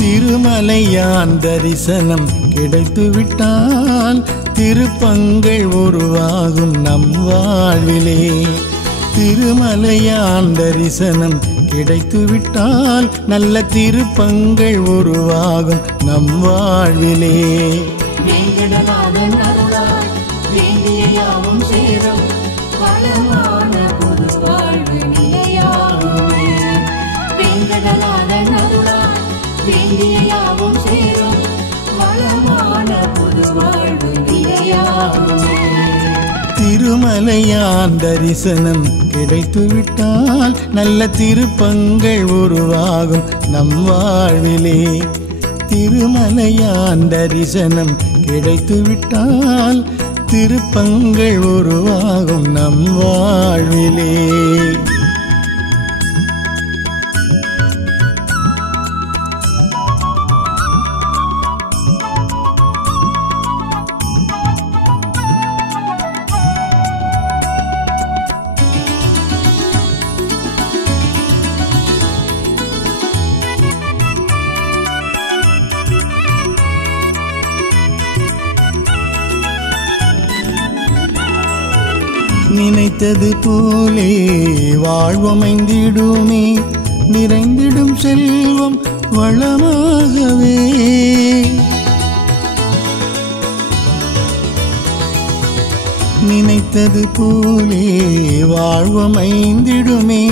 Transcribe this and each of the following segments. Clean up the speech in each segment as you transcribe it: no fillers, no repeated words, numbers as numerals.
திருமலையான் தரிசனம் கிடைத்துவிட்டால் திருப்பங்கள் உருவாகும் நம் வாழ்விலே. திருமலையான் தரிசனம் கிடைத்துவிட்டால் நல்ல திருப்பங்கள் உருவாகும் நம் வாழ்விலே. வேங்கடநாதன் அருளால் வேண்டிய யாவும் சேரும் வளமான புது வாழ்வு நிலையாகுமே. வேங்கடநாதன் அருளால் வேண்டிய யாவும் சேரும் வளமான புது வாழ்வு நிலையாகுமே. திருமலையான் தரிசனம் கிடைத்துவிட்டால் நல்ல திருப்பங்கள் உருவாகும் நம் வாழ்விலே. திருமலையான் தரிசனம் கிடைத்துவிட்டால் திருப்பங்கள் உருவாகும் நம் வாழ்விலே. நினைத்தது போலே வாழ்வமைந்திடுமே, நிறைந்திடும் செல்வம் வளமாகவே. நினைத்தது போலே வாழ்வமைந்திடுமே,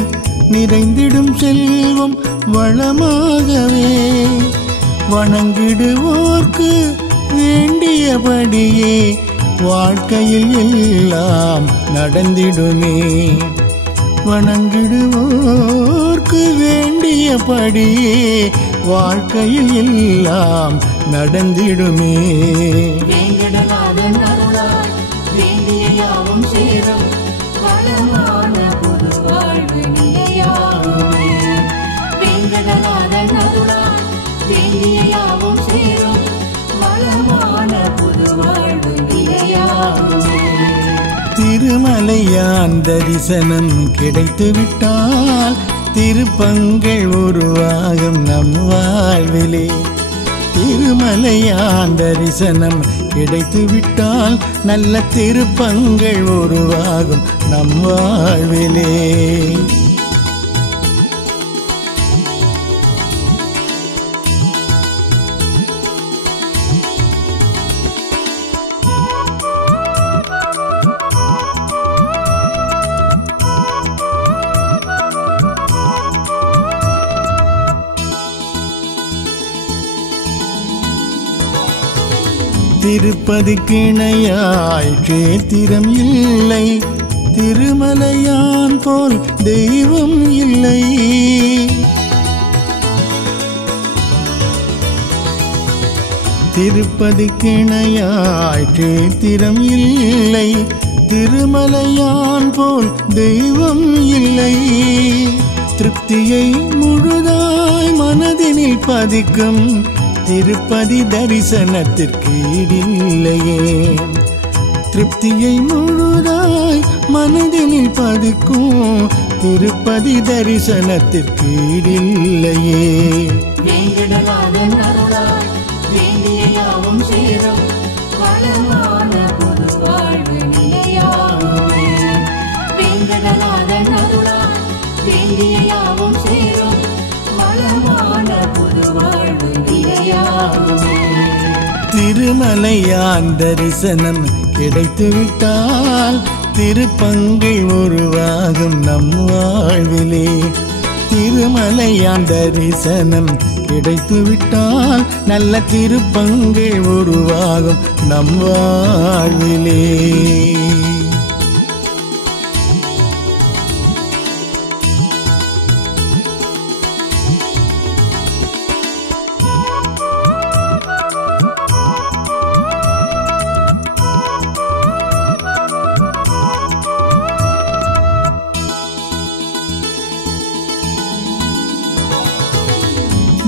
நிறைந்திடும் செல்வம் வளமாகவே. வணங்கிடுவோர்க்கு வேண்டியபடியே வாழ்க்கையில் எல்லாம் நடந்திடுமே. வணங்கிடுவோர்க்கு வேண்டியபடியே வாழ்க்கையில் எல்லாம் நடந்திடுமே. வேங்கடநாதன் அருளால் வேண்டிய யாவும் சேரும் வளமான புது வாழ்வு நிலையாகுமே. வேங்கடநாதன் அருளால் வேண்டிய யாவும் சேரும் வளமான புது வாழ்வு நிலையாகுமே. திருமலையான் தரிசனம் கிடைத்துவிட்டால் திருப்பங்கள் உருவாகும் நம் வாழ்விலே. திருமலையான் தரிசனம் கிடைத்துவிட்டால் நல்ல திருப்பங்கள் உருவாகும் நம் வாழ்விலே. திருப்பதிக்கிணையாய் க்ஷேத்திரம் இல்லை, திருமலையான் போல் தெய்வம் இல்லை. திருப்பதிக்கிணையாய் க்ஷேத்திரம் இல்லை, திருமலையான் போல் தெய்வம் இல்லை. திருப்தியை முழுதாய் மனதினில் பதிக்கும் திருப்பதி தரிசனத்திற்கு ஈடில்லையே. திருப்தியை முழுதாய் மனதினில் பதிக்கும் திருப்பதி தரிசனத்திற்கு ஈடில்லையே. வேங்கடநாதன் அருளால் வேண்டிய யாவும் சேரும் வளமான புது வாழ்வு நிலையாகுமே. வேங்கடநாதன் அருளால் வேண்டிய யாவும் சேரும் வளமான புது வாழ்வு நிலையாகுமே. திருமலையான் தரிசனம் கிடைத்துவிட்டால் திருப்பங்கள் உருவாகும் நம் வாழ்விலே. திருமலையான் தரிசனம் கிடைத்துவிட்டால் நல்ல திருப்பங்கள் உருவாகும் நம் வாழ்விலே.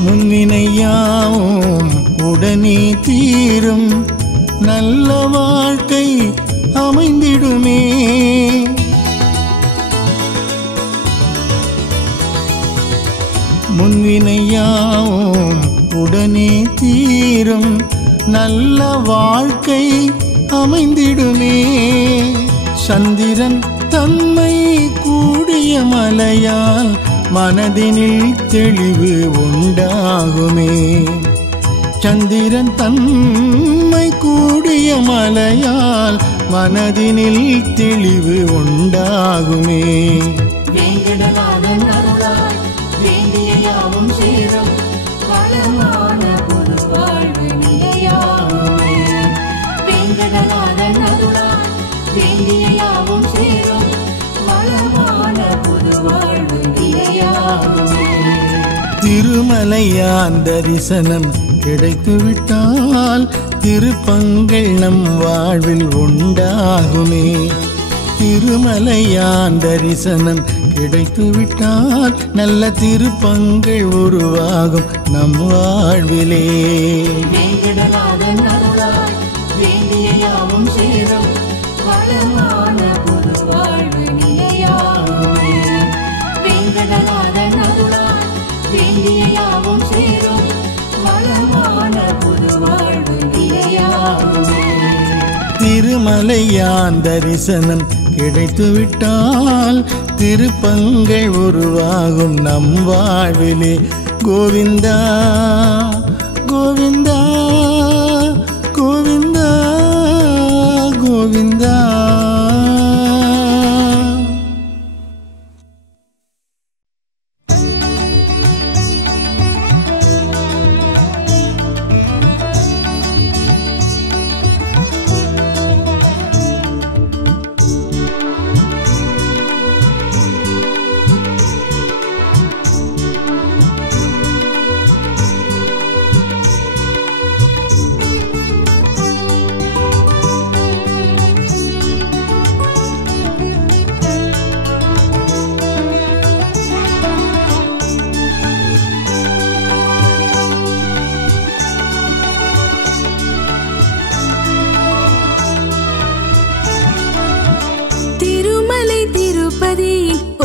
முன்வினையாவும் உடனே தீரும், நல்ல வாழ்க்கை அமைந்திடுமே. முன்வினையாவும் உடனே தீரும் நல்ல வாழ்க்கை அமைந்திடுமே. சந்திரன் தன்மை கூடிய மலையால் மனதினில் தெளிவு உண்டாகுமே. சந்திரன் தன்மை கூடிய மலையால் மனதினில் தெளிவு உண்டாகுமே. வேங்கடநாதன் அருளால் வேண்டிய யாவும் சேரும் வளமான புது வாழ்வு நிலையாகுமே. வேங்கடநாதன் அருளால் வேண்டிய யாவும் சேரும் வளமான புது வாழ்வு நிலையாகுமே. திருமலையான் தரிசனம் கிடைத்துவிட்டால் திருப்பங்கள் நம் வாழ்வில் உண்டாகுமே. திருமலையான் தரிசனம் கிடைத்துவிட்டால் நல்ல திருப்பங்கள் உருவாகும் நம் வாழ்விலே. வேங்கடநாதன் அருளால் வேண்டிய யாவும் சேரும் வளமான புது வாழ்வு நிலையாகுமே. வேங்கடநாதன் அருளால் வேண்டிய யாவும் சேரும் வளமான புது வாழ்வு நிலையாகுமே. திருமலையான் தரிசனம் கிடைத்துவிட்டால் திருப்பங்கள் உருவாகும் நம் வாழ்விலே. கோவிந்தா கோவிந்தா கோவிந்தா கோவிந்தா.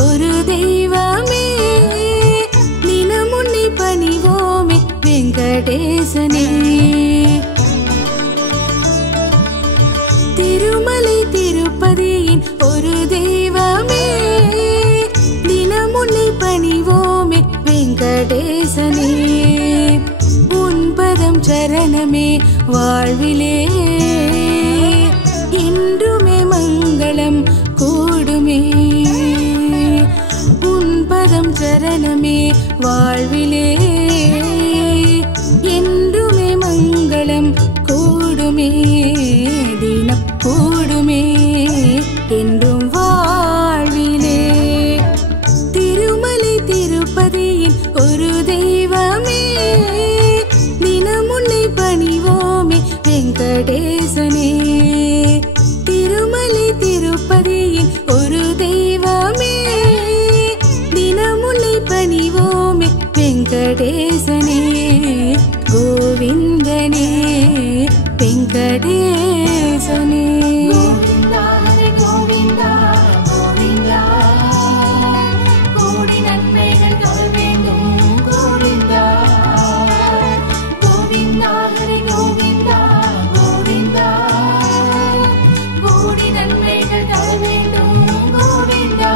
ஒரு தெய்வமே தினம் உன்னை பணிவோமே வெங்கடேசனே. திருமலை திருப்பதியின் ஒரு தெய்வமே தினம் உன்னை பணிவோமே வெங்கடேசனே. உன் பதம் சரணமே வாழ்விலே என்றுமே மங்களம் கூடுமே. உன் பதம் சரணமே வாழ்விலே என்றுமே மங்களம் கூடுமே. தினம் கூடுமே என்றும் வாழ்விலே. திருமலை திருப்பதியின் ஒரு தெய்வமே தினம் உன்னை பணிவோமே வெங்கடேசனே. திருமலை திருப்பதியின் ஒரு தெய்வமே தினம் உன்னை பணிவோமே வெங்கடேசனே. கோவிந்தனே வெங்கடேசனே. கோவிந்தா ஹரி கோவிந்தா கோவிந்தா கோடி நன்மைகள் தர வேண்டும் கோவிந்தா. கோவிந்தா ஹரி கோவிந்தா கோவிந்தா கோடி நன்மைகள் தர வேண்டும் கோவிந்தா.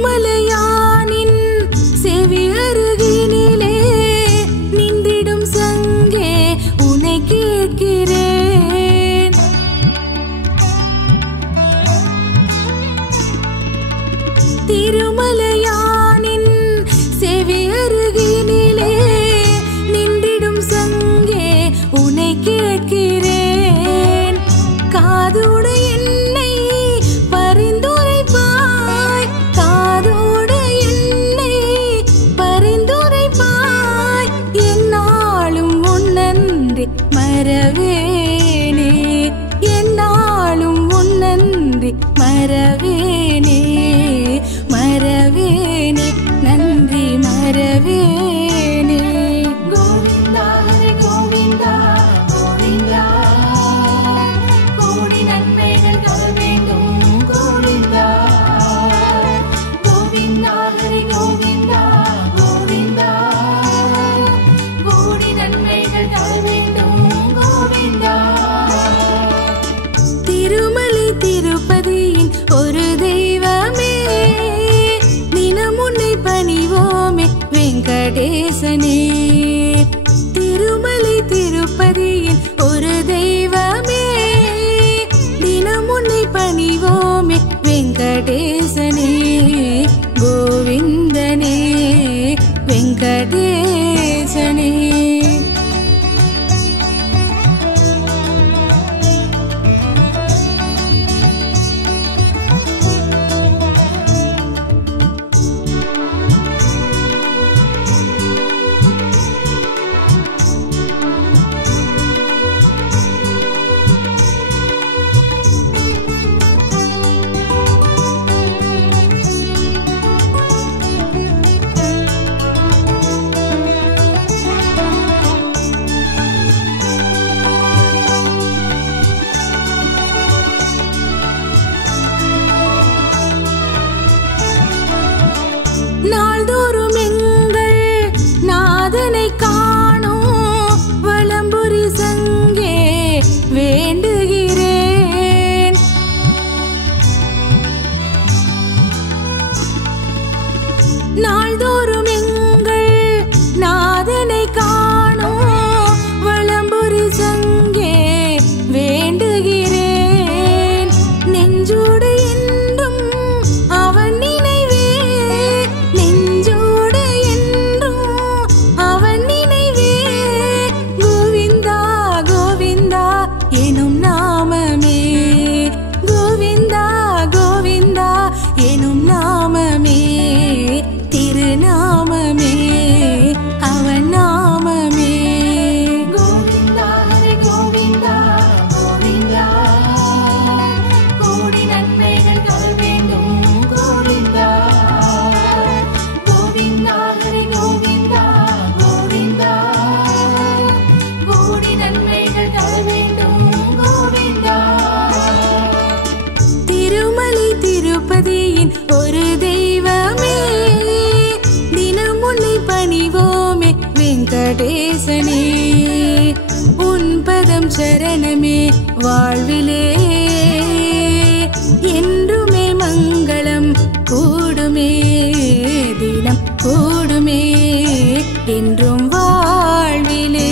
திருமலையானின் செவி அருகினிலே நின்றிடும் சங்கே உன்னை கேட்கிறேன். திருமலையானின் செவி அருகினிலே நின்றிடும் சங்கே உன்னை கேட்கிறேன். காதுடைய என்னை பரிந்துரைப்ப வெங்கடேசனே திருமலை திருப்பதியின் ஒரு தெய்வமே தினம் உன்னை பணிவோமே வெங்கடேசனே கோவிந்தனே வெங்கடேசனே நாள்தோறும் எங்கள் நாதனை காணோம் வலம்புரி சங்கே வேண்டுகிறேன் நாள்தோறும் எங்கள் நாதனை காணோம் வலம்புரி சங்கே வேண்டுகிறேன் நெஞ்சோடு என்றும் அவன் நினைவே நெஞ்சோடு என்றும் அவன் நினைவே கோவிந்தா கோவிந்தா எனும் நாமமே கோவிந்தா கோவிந்தா எனும் நாமமே திருநாமமே அவன் நாமமே கோவிந்தா ஹரி கோவிந்தா கோவிந்தா கோடி நன்மைகள் தர வேண்டும் கோவிந்தா கோவிந்தா ஹரி கோவிந்தா கோவிந்தா கோடி நன்மைகள் தர வேண்டும் கோவிந்தா திருமலை திருப்பதியின் ஒரு தெய்வமே தினம் உன்னை பணிவோமே வெங்கடேசனே உன் பதம் சரணமே வாழ்விலே என்றுமே மங்களம் கூடுமே தினம் கூடுமே என்றும் வாழ்விலே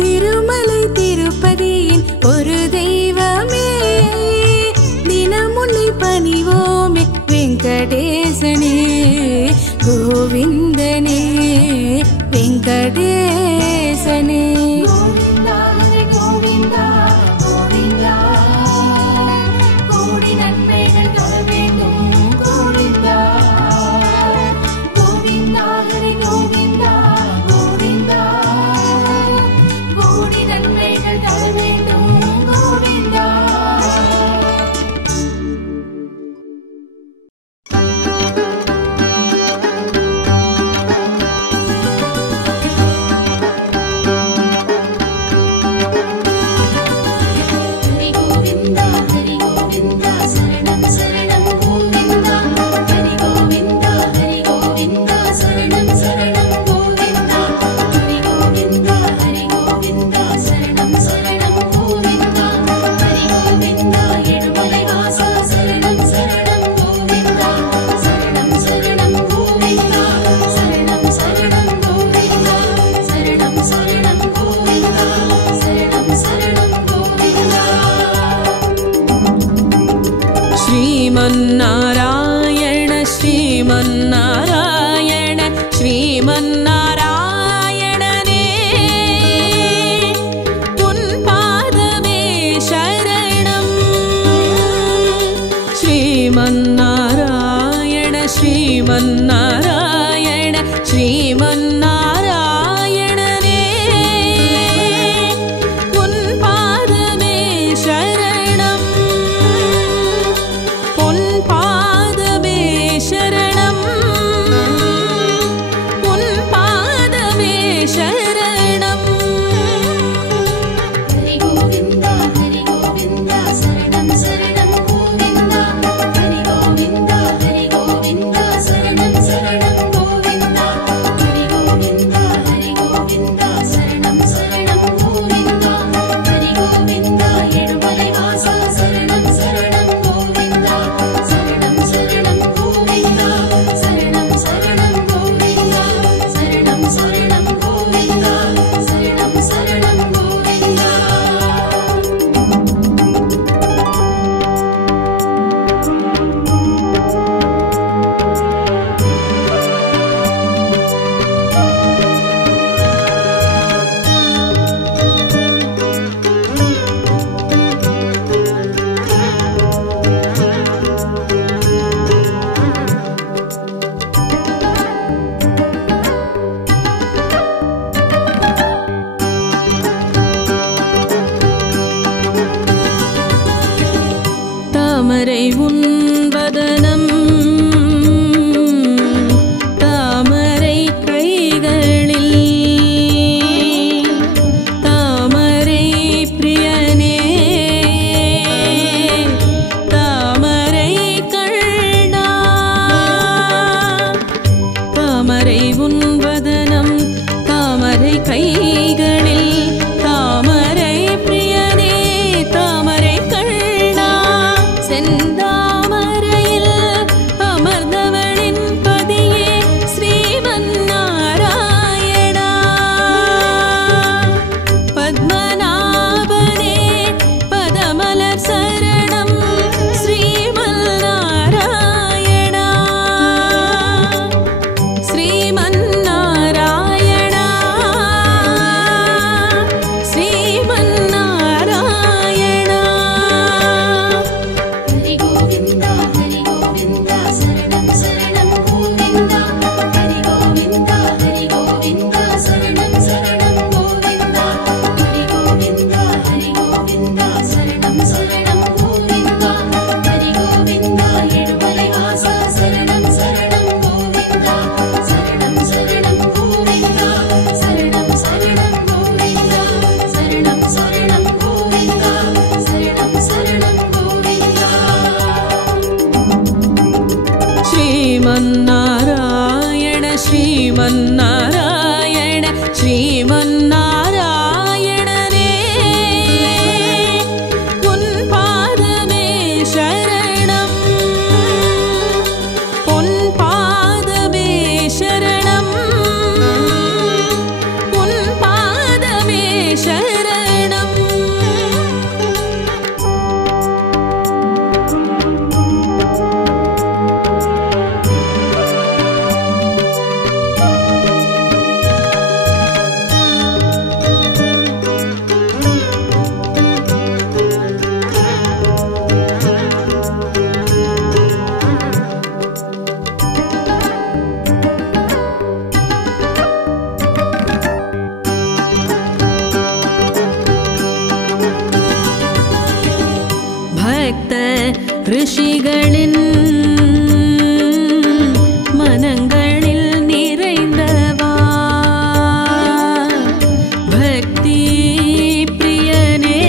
திருமலை திருப்பதியின் ஒரு தெய்வமே தினம் உன்னை பணிவோமே வெங்கடேசனே கோவிந்தனே வெங்கடேசனே கோவிந்தா ஹரி கோவிந்தா கோவிந்தா கோடி நன்மைகள் தர வேண்டும் கோவிந்தா கோவிந்தா ஹரி கோவிந்தா கோவிந்தா கோடி நன்மைகள் தர வேண்டும் கோவிந்தா ஹரி கோவிந்தா சரணம் சரணம் கோவிந்தா ஹரி கோவிந்தா சரணம் சரணம் கோவிந்தா ஹரி கோவிந்தா சரணம் சரணம் கோவிந்தா ஹரி கோவிந்தா ஏழுமலை வாசா சரணம் சரணம் கோவிந்தா சரணம் சரணம் கோவிந்தா சரணம் சரணம் கோவிந்தா சரணம் சரணம் கோவிந்தா சரணம் சரணம் கோவிந்தா श्रीमन्नारायण श्रीमन्नारायण श्रीमन्नारायणने उन पादमे शरणं श्रीमन्नारायण श्रीमन्नारायण श्रीमन्नारायणने उन पादमे शरणं उन पादमे शरणं उन தாமரை உன்வதனம் தாமரை கைகளில் தாமரை பிரியனே தாமரை கண்ணா தாமரை உன்வதனம் தாமரை கைகளில் தாமரை பிரியனே தாமரை கண்ணா செந்தாமரையில் அமர்ந்தவளின் பதியே ஸ்ரீமன் நாராயணா பத்மநாபனே பதமலர் சரணம் ஸ்ரீமன் நாராயணா ஸ்ரீமன் நாராயணா ஸ்ரீமன் நாராயணா ஹரி கோவிந்தா சரணம் சரணம் கோவிந்தா ஹரி கோவிந்தா சரணம் சரணம் கோவிந்தா ஹரி கோவிந்தா சரணம் சரணம் கோவிந்தா ஹரி கோவிந்தா எழுமலை வாசா சரணம் சரணம் கோவிந்தா சரணம் சரணம் கோவிந்தா சரணம் சரணம் கோவிந்தா சரணம் சரணம் கோவிந்தா சரணம் சரணம் கோவிந்தா ஸ்ரீமன்னாராயண ஸ்ரீமன்னாராயண ஸ்ரீமன்னாராயணனே உன் பாதமே சரணம் உன் பாதமே சரணம் உன் பாதமே சரணம் பக்த ரிஷிகளின் மனங்களில் நிறைந்தவா பக்தி பிரியனே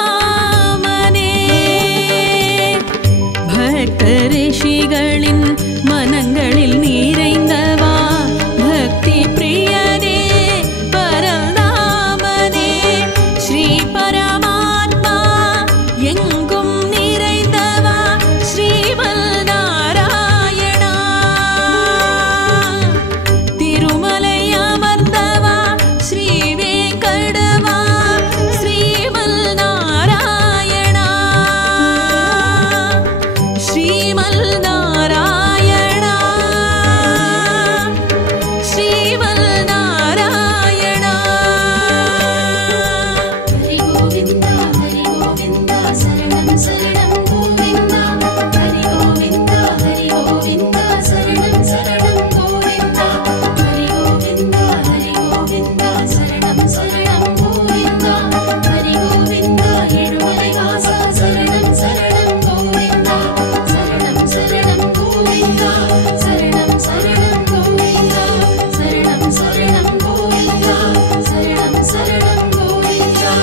பரந்தாமனே பக்த ரிஷிகளின் மனங்களில் நிறைந்தவா பக்தி பிரியனே பரந்தாமனே ஸ்ரீ பரமாத்மா எங்கும் நிறைந்தவா ஸ்ரீமல் நாராயணா திருமலை அமர்ந்தவா ஸ்ரீ வேங்கடவா ஸ்ரீமல் நாராயணா ஸ்ரீமல் நாராயணா ஸ்ரீமல் நாராயணா ஹரி கோவிந்தா சரணம் சரணம் கோவிந்தா ஹரி கோவிந்தா சரணம் சரணம் கோவிந்தா ஹரி கோவிந்தா சரணம் சரணம் கோவிந்தா ஹரி கோவிந்தா எழுமலை வாசா சரணம் சரணம் கோவிந்தா சரணம் சரணம் கோவிந்தா சரணம் சரணம் கோவிந்தா சரணம் சரணம் கோவிந்தா சரணம் சரணம் கோவிந்தா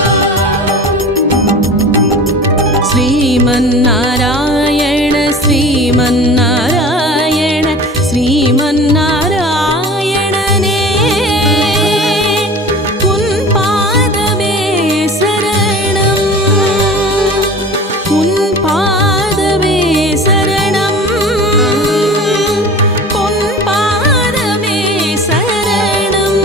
ஸ்ரீமன்னாராயண ஸ்ரீமன்னாராயண ஸ்ரீமன்னாராயணனே உன் பாதமே சரணம் உன் பாதமே சரணம் உன் பாதமே சரணம்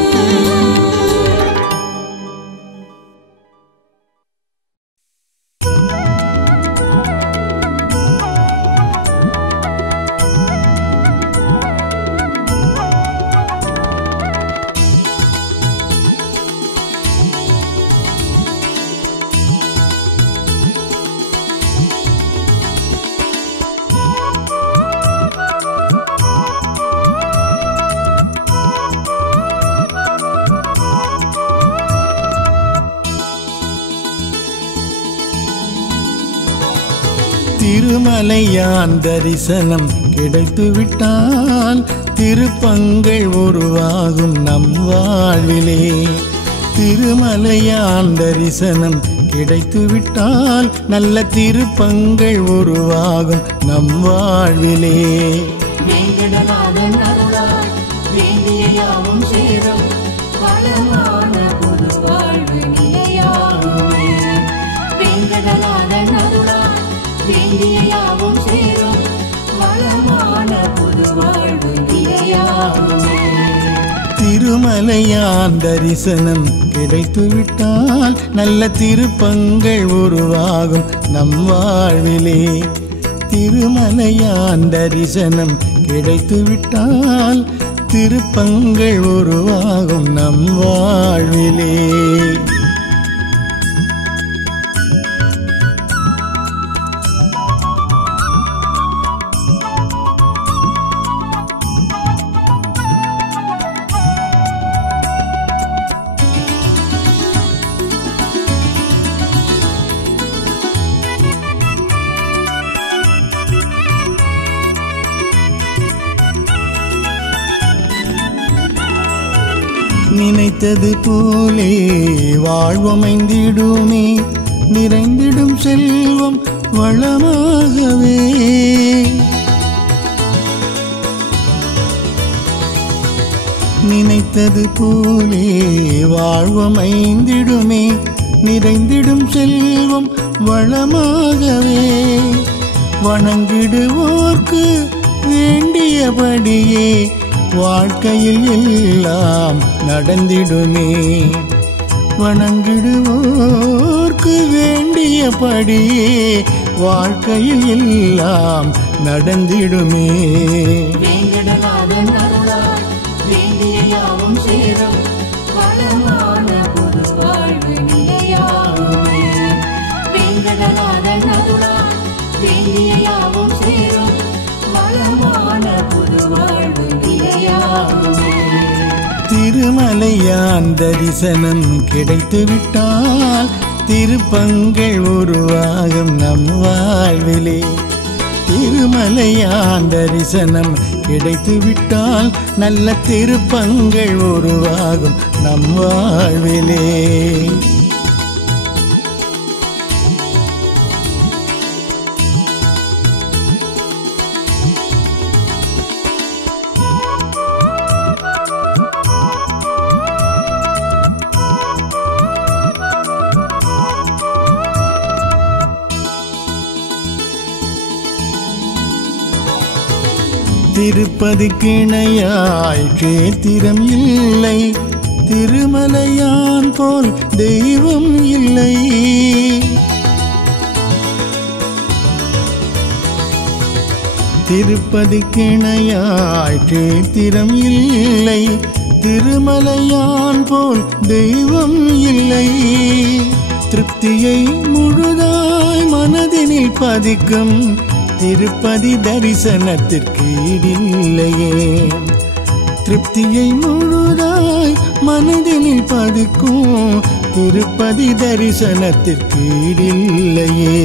திருமலையான் தரிசனம் கிடைத்துவிட்டால் திருப்பங்கள் உருவாகும் நம் வாழ்விலே. திருமலையான் தரிசனம் கிடைத்துவிட்டால் நல்ல திருப்பங்கள் உருவாகும் நம் வாழ்விலே. வேங்கடநாதன் அருளால் வேண்டிய யாவும் சேரும் வளமான புது வாழ்வு நிலையாகுமே. வேங்கடநாதன் அருளால் வேண்டிய யாவும் சேரும் வளமான புது வாழ்வு நிலையாகுமே. திருமலையான் தரிசனம் கிடைத்துவிட்டால் நல்ல திருப்பங்கள் உருவாகும் நம் வாழ்விலே. திருமலையான் தரிசனம் கிடைத்துவிட்டால் திருப்பங்கள் உருவாகும் நம் வாழ்விலே. நினைத்தது போலே வாழ்வமைந்திடுமே, நிறைந்திடும் செல்வம் வளமாகவே. நினைத்தது போலே வாழ்வமைந்திடுமே, நிறைந்திடும் செல்வம் வளமாகவே. வணங்கிடுவோர்க்கு வேண்டியபடியே வாழ்க்கையில் எல்லாம் நடந்திடுமே. வணங்கிடுவோர்க்கு வேண்டியபடியே வாழ்க்கையில் எல்லாம் நடந்திடுமே. வேங்கடநாதன் அருளால் வேண்டிய யாவும் சேரும் வளமான புது வாழ்வு நிலையாகுமே. வேங்கடநாதன் அருளால் வேண்டிய யாவும் சேரும் வளமான புது வாழ்வு நிலையாகுமே. திருமலையான் தரிசனம் கிடைத்துவிட்டால் திருப்பங்கள் உருவாகும் நம் வாழ்விலே. திருமலையான் தரிசனம் கிடைத்துவிட்டால் நல்ல திருப்பங்கள் உருவாகும் நம் வாழ்விலே. திருப்பதிக்கிணையாய் கேத்திரம் இல்லை, திருமலையான் போல் தெய்வம் இல்லை. திருப்பதிக்கிணையாய் கேத்திரம் இல்லை, திருமலையான் போல் தெய்வம் இல்லை. திருப்தியை முழுதாய் மனதினில் பதிக்கும் திருப்பதி தரிசனத்திற்கு ஈடில்லையே. திருப்தியை முழுதாய் மனதினில் பதிக்கும் திருப்பதி தரிசனத்திற்கு ஈடில்லையே.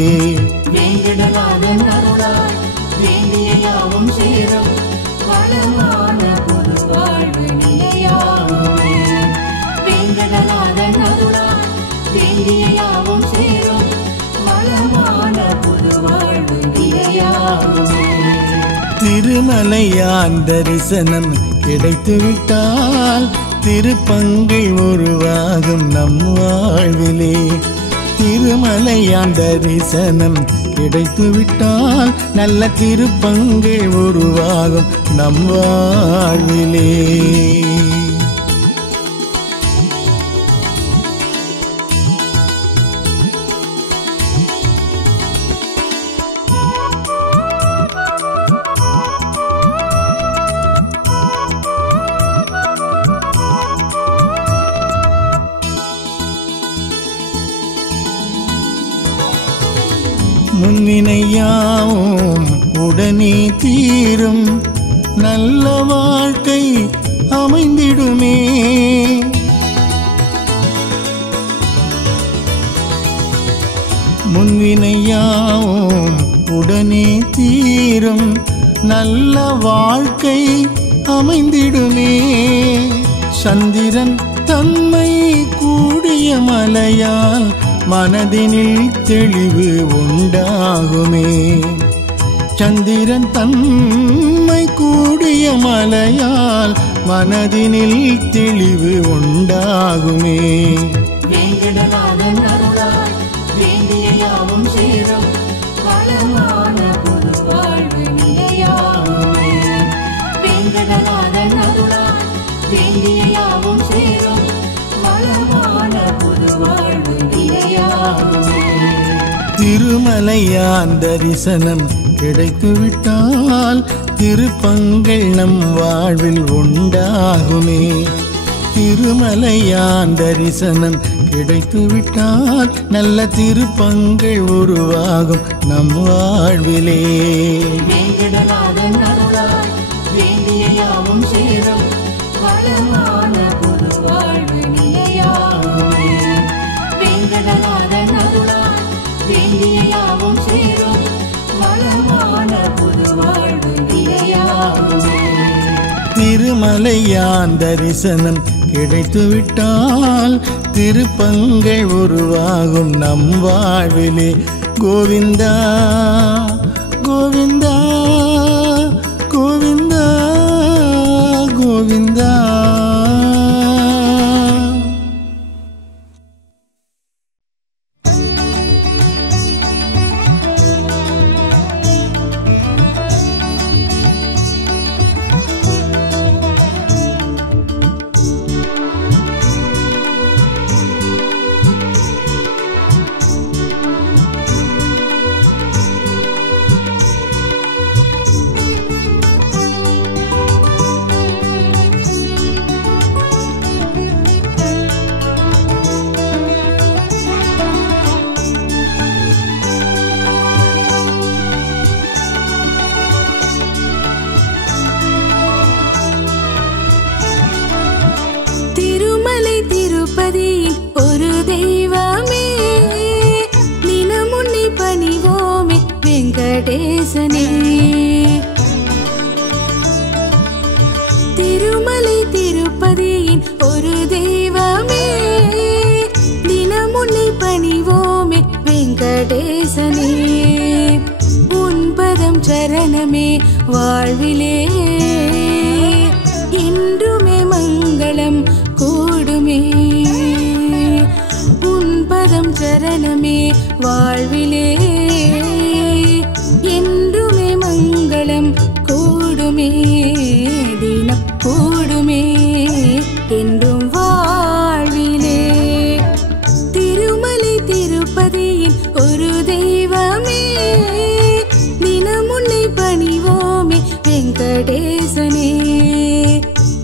வேங்கடநாதன் அருளால் வேண்டிய யாவும் சேரும் வளமான புது வாழ்வு நிலையாகுமே. வேங்கடநாதன் அருளால் வேண்டிய யாவும் சேரும் வளமான புது வாழ்வு நிலையாகுமே. திருமலையான் தரிசனம் கிடைத்துவிட்டால் திருப்பங்கள் உருவாகும் நம் வாழ்விலே. திருமலையான் தரிசனம் கிடைத்துவிட்டால் நல்ல திருப்பங்கள் உருவாகும் நம் வாழ்விலே. முன்வினையாவும் உடனே தீரும், நல்ல வாழ்க்கை அமைந்திடுமே. முன்வினையாவும் உடனே தீரும் நல்ல வாழ்க்கை அமைந்திடுமே. சந்திரன் தன்மை கூடிய மலையால் மனதினில் தெளிவு உண்டாகுமே. சந்திரன் தன்மை கூடிய மலையால் மனதினில் தெளிவு உண்டாகுமே. வேங்கடநாதன் அருளால் வேண்டிய யாவும் சேரும் வளமான புது வாழ்வு நிலையாகுமே. வேங்கடநாதன் அருளால் வேண்டிய யாவும் சேரும் வளமான புது வாழ்வு நிலையாகுமே. திருமலையான் தரிசனம் கிடைத்துவிட்டால் திருப்பங்கள் நம் வாழ்வில் உண்டாகுமே. திருமலையான் தரிசனம் கிடைத்துவிட்டால் நல்ல திருப்பங்கள் உருவாகும் நம் வாழ்விலே. வேங்கடநாதன் அருளால் வேண்டிய யாவும் சேரும் வளமான புது வாழ்வு நிலையாகுமே. வேங்கடநாதன் அருளால் வேண்டிய யாவும் சேரும் வளமான புது வாழ்வு நிலையாகுமே. திருமலையான் தரிசனம் கிடைத்துவிட்டால் திருப்பங்கள் உருவாகும் நம் வாழ்விலே. கோவிந்தா கோவிந்தா கோவிந்தா கோவிந்தா. ஒரு தெய்வமே தினம் உன்னை பணிவோமே வெங்கடேசனே. திருமலை திருப்பதியின் ஒரு தெய்வமே தினம் உன்னை பணிவோமே வெங்கடேசனே. உன் பதம் சரணமே வாழ்விலே என்றுமே மங்களம் கூடுமே. உன் பதம் சரணமே வாழ்விலே என்றுமே மங்களம் கூடுமே. தினம் கூடுமே என்றும் வாழ்விலே. திருமலை திருப்பதியின் ஒரு தெய்வமே தினம் உன்னை பணிவோமே வெங்கடேசனே.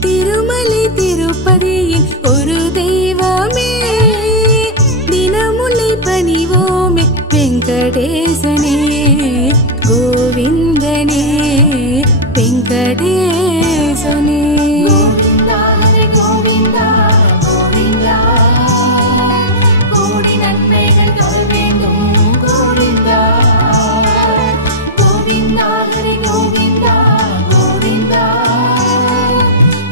திருமலை திருப்பதியின் ஒரு தெய்வமே தினம் உன்னை பணிவோமே வெங்கடேசனே. கோவிந்தனே வெங்கடேசனே. கோவிந்தா ஹரி கோவிந்தா கோவிந்தா கோடி நன்மைகள் தர வேண்டும் கோவிந்தா. கோவிந்தா ஹரி கோவிந்தா கோவிந்தா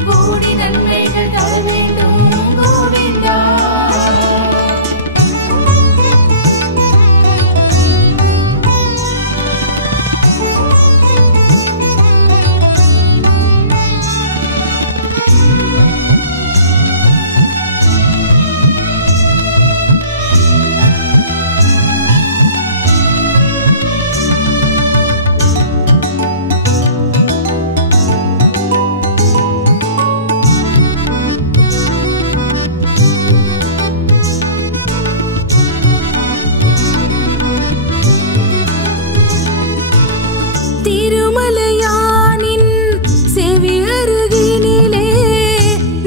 கோடி நன்மைகள் தர வேண்டும் கோவிந்தா. திருமலையானின் செவி அருகினிலே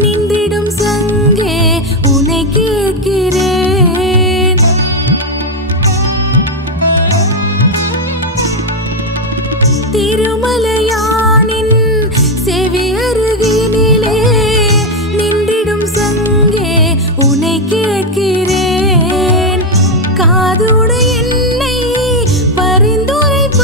நின்றிடும் சங்கே உன்னை கேட்கிறேன். திருமலையானின் செவி அருகினிலே நின்றிடும் சங்கே உன்னை கேட்கிறேன். காதுடைய என்னை பரிந்துரைப்ப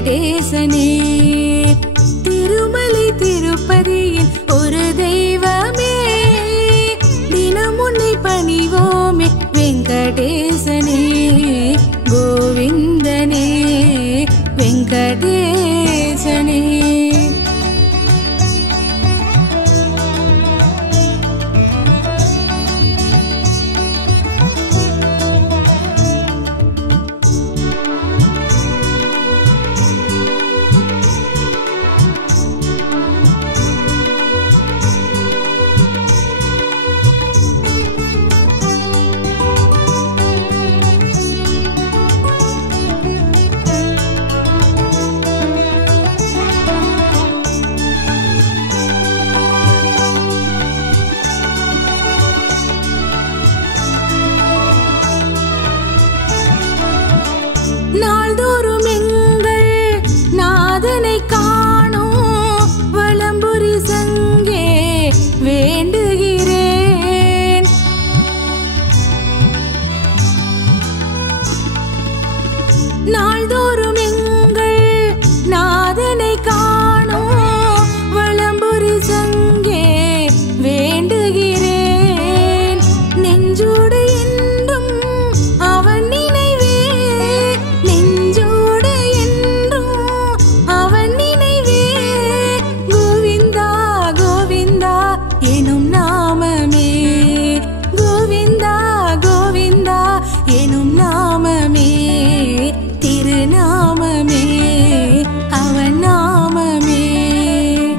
வெங்கடேசனே திருமலை திருப்பதியில் ஒரு தெய்வமே தினம் உன்னை பணிவோமே வெங்கடேசனே கோவிந்தனே வெங்கடேசனே நாள்தோறும் எங்கள் நாதனை காணோம் வலம்புரி சங்கே வேண்டுகிறேன் நாள்தோறும் எங்கள் நாதனை காணோம் வலம்புரி சங்கே வேண்டுகிறேன் நெஞ்சோடு என்றும் அவன் நினைவே நெஞ்சோடு என்றும் அவன் நினைவே கோவிந்தா கோவிந்தா எனும் நாமமே கோவிந்தா கோவிந்தா எனும் நாமமே திருநாமமே அவன் நாமமே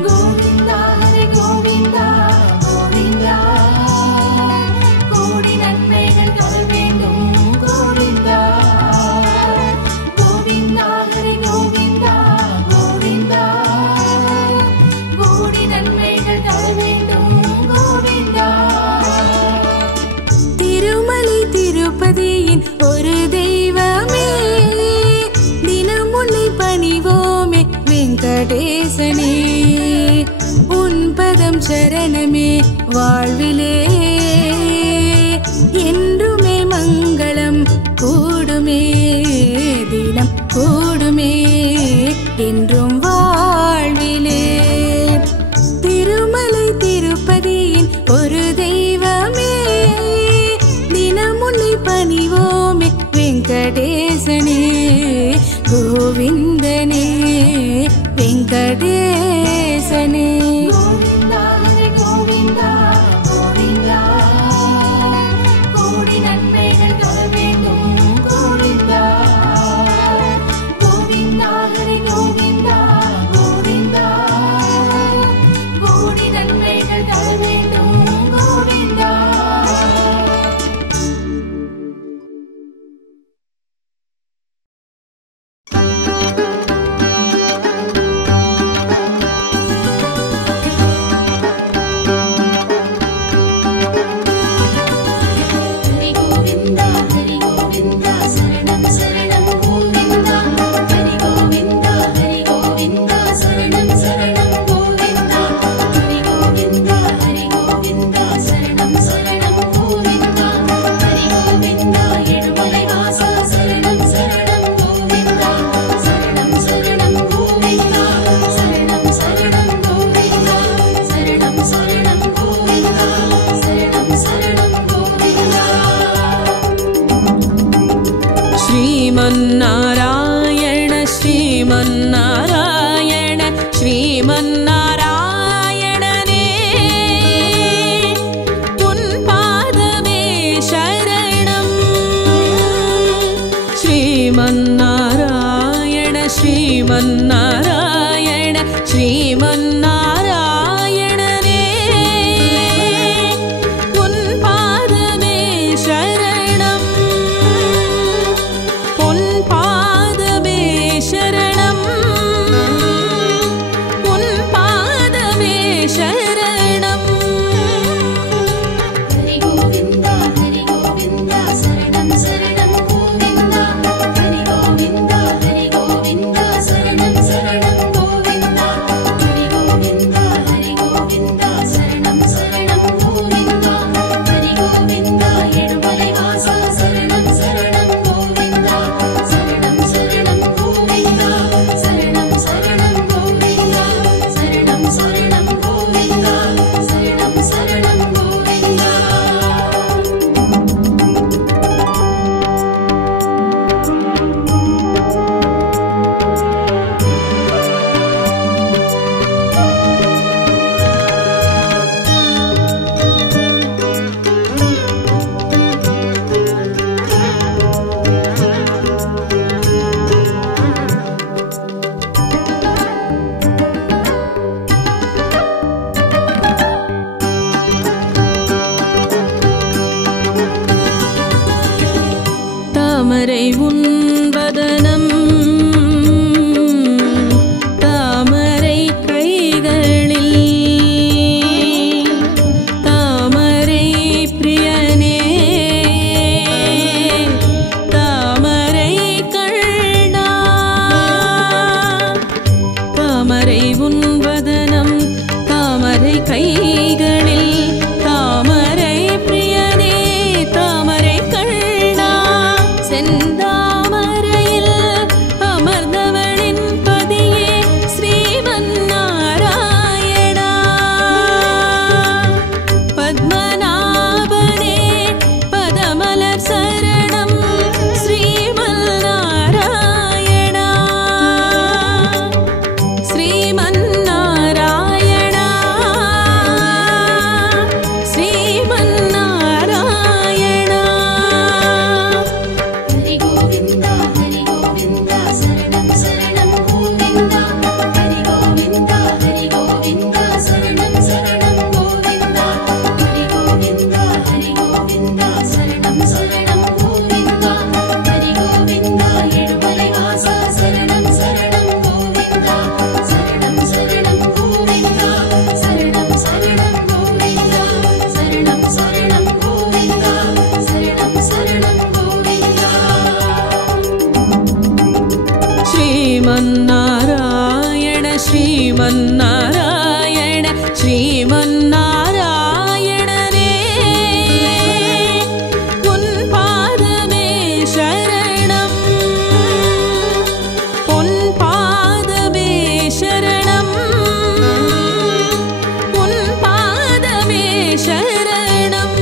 கோவிந்தா ஹரி கோவிந்தா கோவிந்தா கோடி நன்மைகள் தர வேண்டும் கோவிந்தா கோவிந்தா ஹரி கோவிந்தா கோவிந்தா கோடி நன்மைகள் தர வேண்டும் கோவிந்தா திருமலை திருப்பதியின் ஒரு தெய்வமே தினம் உன்னை பணிவோமே வெங்கடேசனே உன் பதம் சரணமே வாழ்விலே என்றுமே மங்களம் கூடுமே தினம் கூடுமே என்றும் வாழ்விலே திருமலை திருப்பதியின் ஒரு தெய்வமே தினம் உன்னை பணிவோமே வெங்கடேசனே கோவிந்தனே வெங்கடேசனே கோவிந்தா ஹரி கோவிந்தா கோவிந்தா கோடி நன்மைகள் தர வேண்டும் கோவிந்தா கோவிந்தா ஹரி கோவிந்தா கோவிந்தா கோடி நன்மைகள் தர வேண்டும் கோவிந்தா ஹரி கோவிந்தா ஹரி கோவிந்தா சரணம் சரணம் கோவிந்தா ஹரி கோவிந்தா சரணம் சரணம் கோவிந்தா ஹரி கோவிந்தா சரணம் சரணம் கோவிந்தா ஹரி கோவிந்தா ஏழுமலை வாசா சரணம் சரணம் கோவிந்தா சரணம் சரணம் கோவிந்தா சரணம் சரணம் கோவிந்தா சரணம் சரணம் கோவிந்தா சரணம் சரணம் கோவிந்தா श्रीमन्नारायण श्रीमन्नारायण श्रीमन्नारायणने उन पादमे शरणम् श्रीमन्नारायण श्रीमन्नारायण श्रीमन्नारायणने उन पादमे शरणम् उन தாமரை உன்வதனம் தாமரை கைகளில் தாமரை பிரியனே தாமரை கண்ணா தாமரை உன்வதனம் தாமரை கைகளில் தாமரை பிரியனே தாமரை கண்ணா செந்தாமரையில் அமர்ந்தவளின் பதியே ஸ்ரீமன் நாராயணா பத்மநாபனே பதமலர் சரணம் ஸ்ரீமன் நாராயணா ஸ்ரீமன் நாராயணா ஸ்ரீமன் நாராயணா ஹரி கோவிந்தா சரணம் சரணம் கோவிந்தா ஹரி கோவிந்தா சரணம் சரணம் கோவிந்தா ஹரி கோவிந்தா சரணம் சரணம் கோவிந்தா ஹரி கோவிந்தா எழுமலை வாசா சரணம் சரணம் கோவிந்தா சரணம் சரணம் கோவிந்தா சரணம் சரணம் கோவிந்தா சரணம் சரணம் கோவிந்தா சரணம் சரணம் கோவிந்தா ஸ்ரீமன்னாராயண ஸ்ரீமன்னாராயண ஸ்ரீமன்னாராயணனே உன் பாதமே சரணம் உன் பாதமே சரணம் உன் பாதமே சரணம்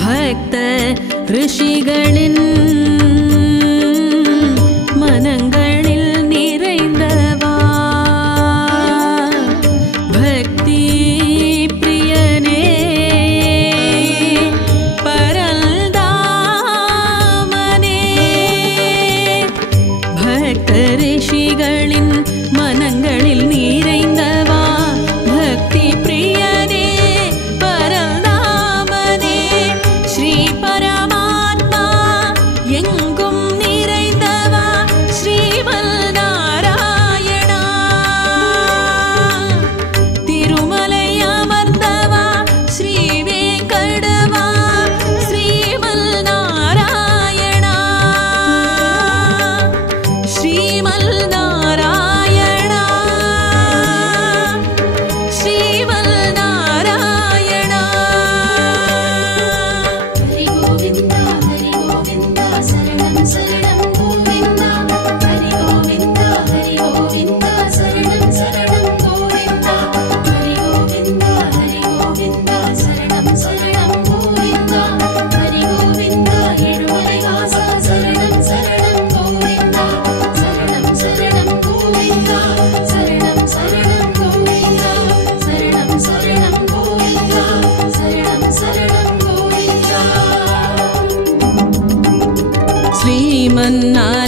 பக்த ரிஷிகளின் மனங்களில் நிறைந்தவா பக்தி பிரியனே பரந்தாமனே பக்த ரிஷிகளின் மனங்களில் நிறைந்தவா பக்தி பிரியனே பரந்தாமனே ஸ்ரீ பரமாத்மா எங்கும் நிறைந்தவா ஸ்ரீமல் நாராயணா திருமலை அமர்ந்தவா ஸ்ரீ வேங்கடவா ஸ்ரீமல் நாராயணா ஸ்ரீமல் நாராயணா ஸ்ரீமல் நாராயணா ஹரி கோவிந்தா சரணம் சரணம் கோவிந்தா ஹரி கோவிந்தா சரணம் சரணம் கோவிந்தா ஹரி கோவிந்தா சரணம் சரணம் கோவிந்தா ஹரி கோவிந்தா எழுமலை வாசா சரணம் சரணம் கோவிந்தா சரணம் சரணம் கோவிந்தா சரணம் சரணம் கோவிந்தா சரணம் சரணம் கோவிந்தா சரணம் சரணம் கோவிந்தா ஸ்ரீமன்னாராயண